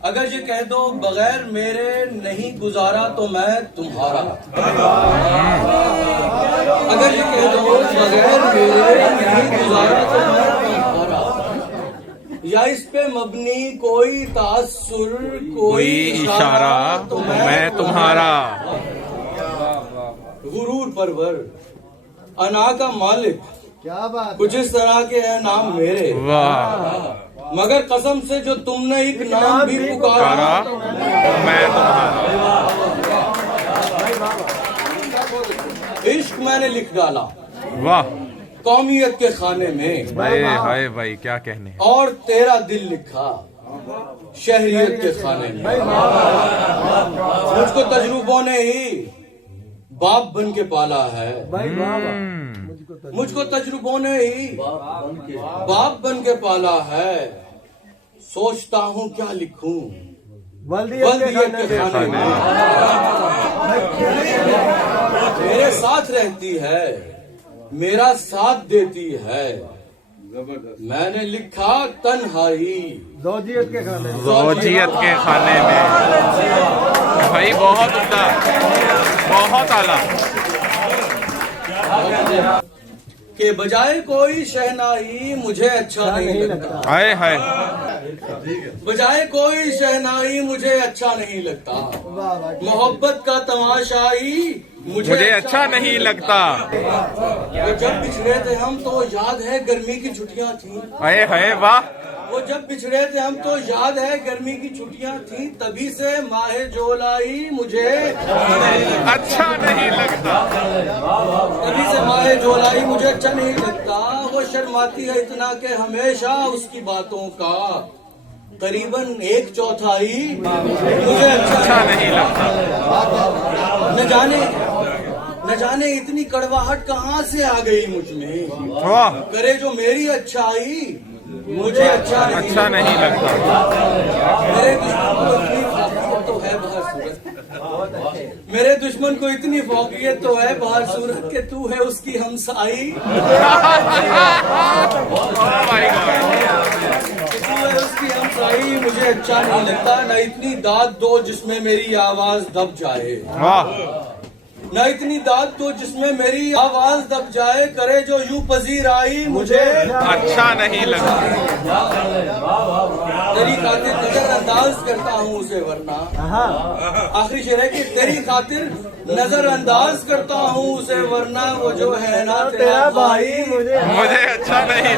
अगर ये कह दो बगैर मेरे नहीं गुजारा तो मैं तुम्हारा। अगर ये कह दो बगैर मेरे नहीं गुजारा तो मैं तुम्हारा। या इस पे मबनी कोई तासुर कोई इशारा तो मैं तुम्हारा। गुरूर परवर अना का मालिक क्या बात। कुछ इस तरह के हैं नाम मेरे। वाह। मगर कसम से जो तुमने एक नाम भी पुकारा मैं तुम्हारा। इश्क मैंने लिख डाला वाह। कौमियत के खाने में। भाई हाय भाई क्या कहने। और तेरा दिल लिखा शहरियत के खाने में। मुझको तजुर्बों ने ही बाप बन के पाला है। मुझको तजुर्बों ने ही बाप बन के पाला है। सोचता हूँ क्या लिखूं बल्दियत के खाने में। मेरे साथ रहती है मेरा साथ देती है। मैंने लिखा तन्हाई ज़ौजियत के खाने में। ज़ौजियत के खाने में। भाई बहुत उम्दा, बहुत आला। के बजाय कोई शहनाई मुझे अच्छा नहीं लगता। हाय हाय। बजाय कोई शहनाई मुझे अच्छा नहीं लगता। मोहब्बत का तमाशाई मुझे अच्छा नहीं लगता। वो जब बिछड़े थे हम तो याद है गर्मी की छुट्टियां थी। हाय हाय वाह। वो जब बिछड़े थे हम तो याद है गर्मी की छुट्टियां थी। तभी से माहे जोलाई मुझे अच्छा नहीं लगता। तभी से माहे जोलाई मुझे अच्छा नहीं लगता। वो शर्माती है इतना कि हमेशा उसकी बातों का करीबन 1/4 मुझे अच्छा नहीं लगता। न जाने इतनी कड़वाहट कहाँ से आ गई मुझ में। वाह। करे जो मेरी अच्छाई मुझे अच्छा नहीं लगता। मेरे दुश्मन को इतनी फौकियत तो है बाहर सूरत के तू है उसकी हमसाई। उसकी हमसाई मुझे अच्छा नहीं लगता। न इतनी दाद दो जिसमें मेरी आवाज दब जाए। न इतनी दाद दो जिसमें मेरी आवाज दब जाए। करे जो यूं पजीर आई मुझे अच्छा नहीं लगता। तेरी खातिर नजरअंदाज करता हूँ उसे वरना। आखिरी शेर है कि तेरी खातिर नजरअंदाज करता हूँ उसे वरना वो जो है ना तेरा भाई मुझे अच्छा नहीं।